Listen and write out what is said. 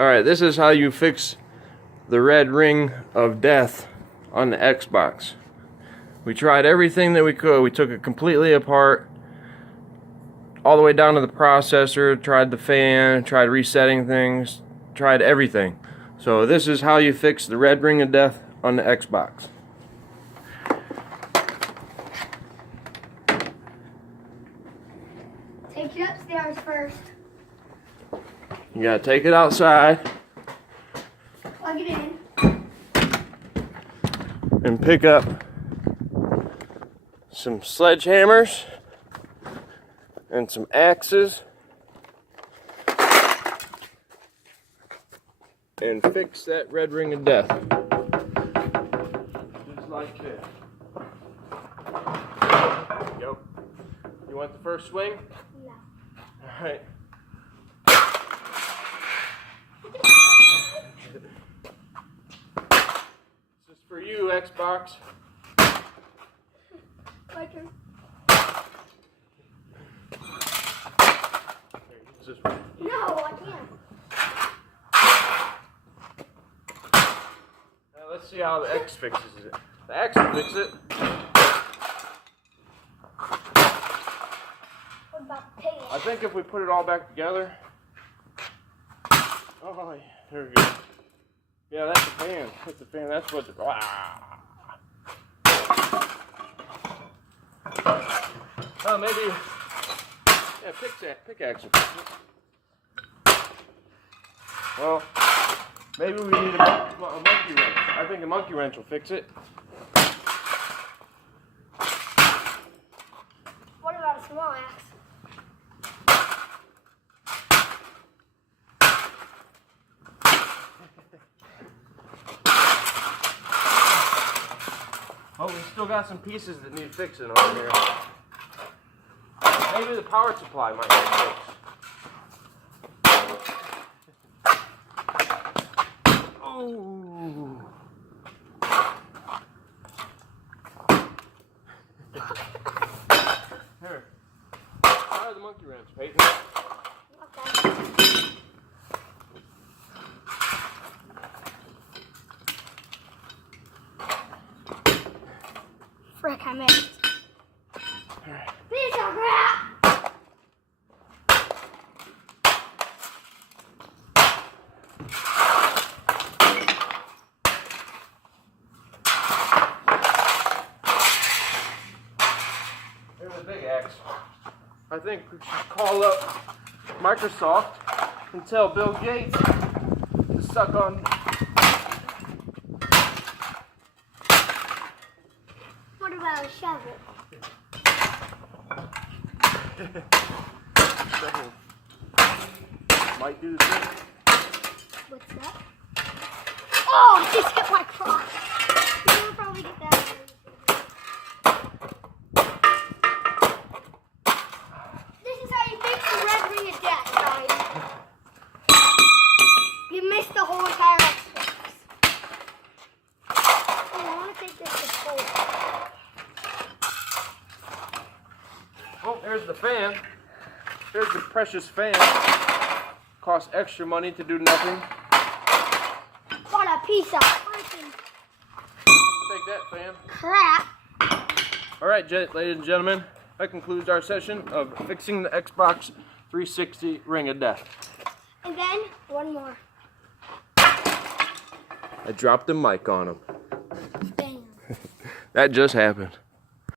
Alright, this is how you fix the red ring of death on the Xbox. We tried everything that we could. We took it completely apart, all the way down to the processor, tried the fan, tried resetting things, tried everything. So this is how you fix the red ring of death on the Xbox. Take it upstairs first. You gotta take it outside Plug it in. and pick up some sledgehammers and some axes and fix that red ring of death. Just like that. Yep. You want the first swing? No. Alright. This is for you, Xbox. My turn. Use this one. No, I can't. Now let's see how the X fixes it. The X will fix it. What about the pig? I think if we put it all back together. Oh, yeah, there we go. Yeah, that's the fan. That's the fan. That's what the. Oh, maybe. Yeah, pickaxe will fix it. Well, maybe we need a monkey wrench. I think a monkey wrench will fix it. What about a small axe? Oh, we still got some pieces that need fixing over here. Maybe the power supply might need fixed. Oh. Here. Try the monkey wrench, Peyton. Okay. Frick, I missed. Alright. Piece of crap! Here's a big axe. I think we should call up Microsoft and tell Bill Gates to suck on. What about a shovel? Shovel. Might do the thing. What's that? Oh, I just hit my crotch. You'll probably get that. This is how you fix the red ring of death, guys. You missed the whole entire Xbox. Oh, I want to take this to school. Oh, there's the fan. There's the precious fan. Costs extra money to do nothing. What a piece of freaking Take that, fan. crap. Alright, ladies and gentlemen, that concludes our session of fixing the Xbox 360 Ring of Death. And then, one more. I dropped the mic on him. Bam. That just happened.